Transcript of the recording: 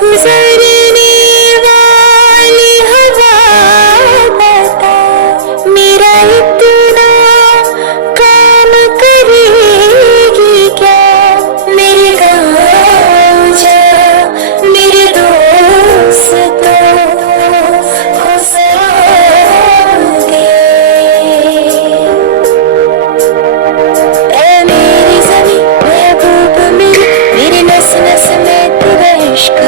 गुजरने वाली हवा बता, मेरा इतना काम करेगी क्या? मेरे गाँव जा, मेरे दोस्तों हो जाओगे। ऐ मेरी ज़मीं महबूब मेरी, मेरी नस नस में तेरा इश्क